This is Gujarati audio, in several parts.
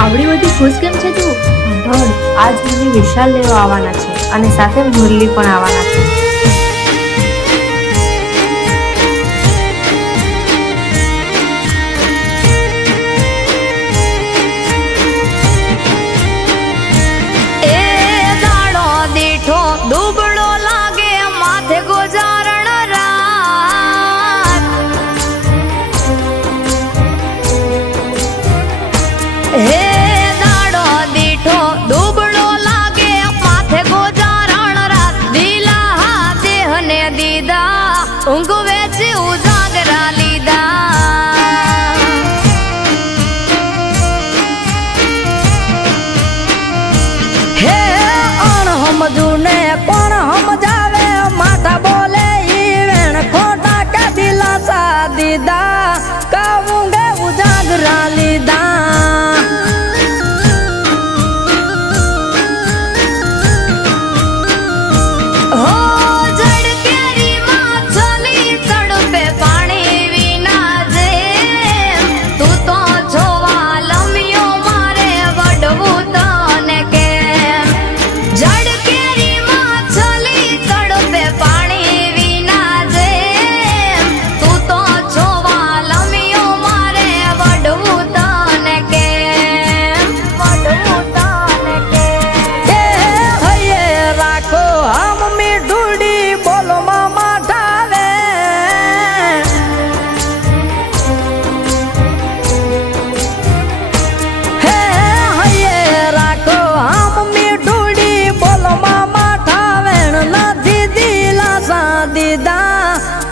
આવડી બધી ખુશ કેમ છે તું? સાંભળ, આજ મને વિશાલ લેવા આવવાના છે અને સાથે મુરલી પણ આવવાના છે. દુબળો લાગે માથે ગોજારણ રાત, હે દાડો દીઠો દુબળો લાગે માથે ગોજારણ રાત, દિલા દેહને દીધા ઊંઘ વેચી ઉજાગરા લીધા. હે સમજુને કોણ સમજાવે, માથા બોલે ઈ વેણ ખોટા કે દિલાસા દીધા, કાવુંગે ઉજાગરા લીધા. હો જડ કેરી માં ચલી તડપે પાણી વિના જે, તું તો જોવા લમ્યો મારે વડવું તને કેમ. જડ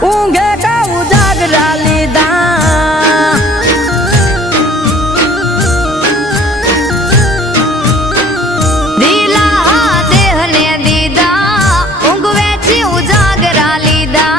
ઊંઘે કા ઉજાગરા લીધા. દિલા દેહને દીધા ઊંઘ વેચી ઉજાગરા લીધા.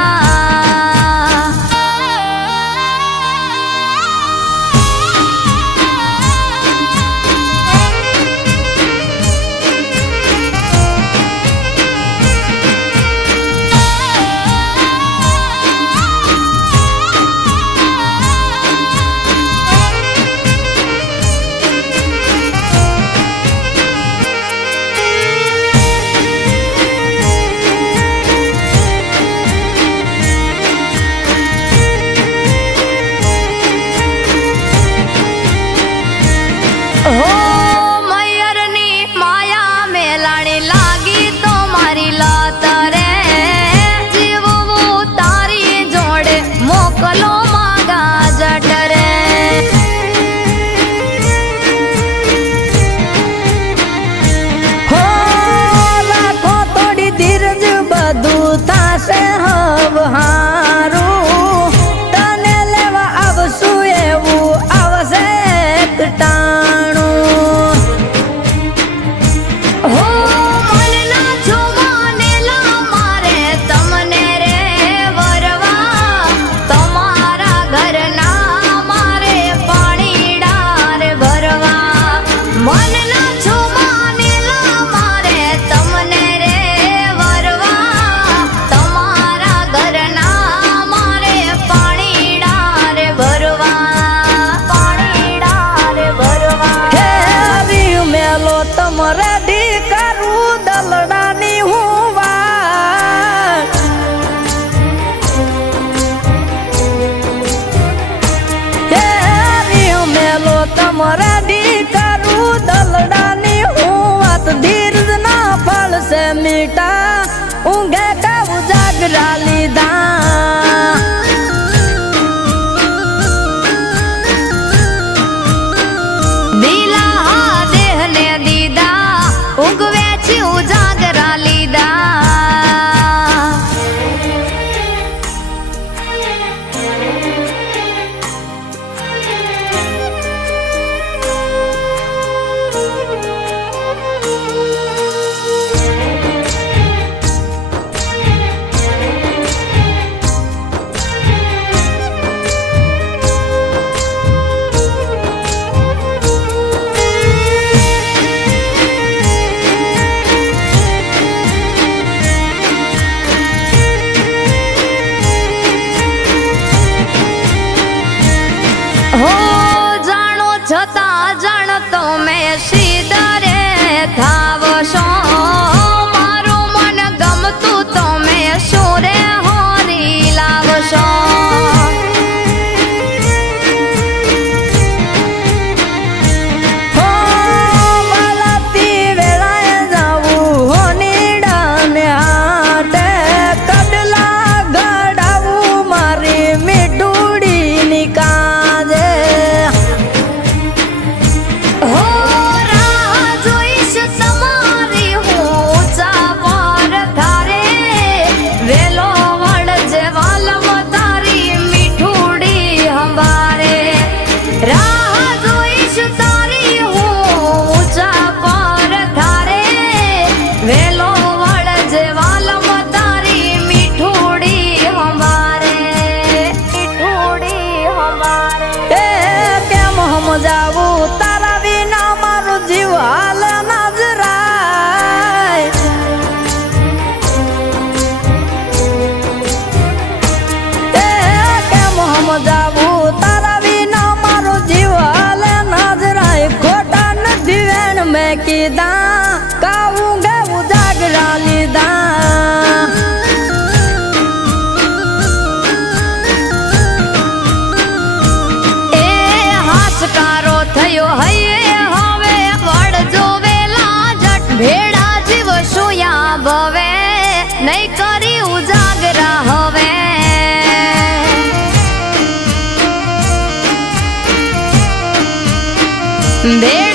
દે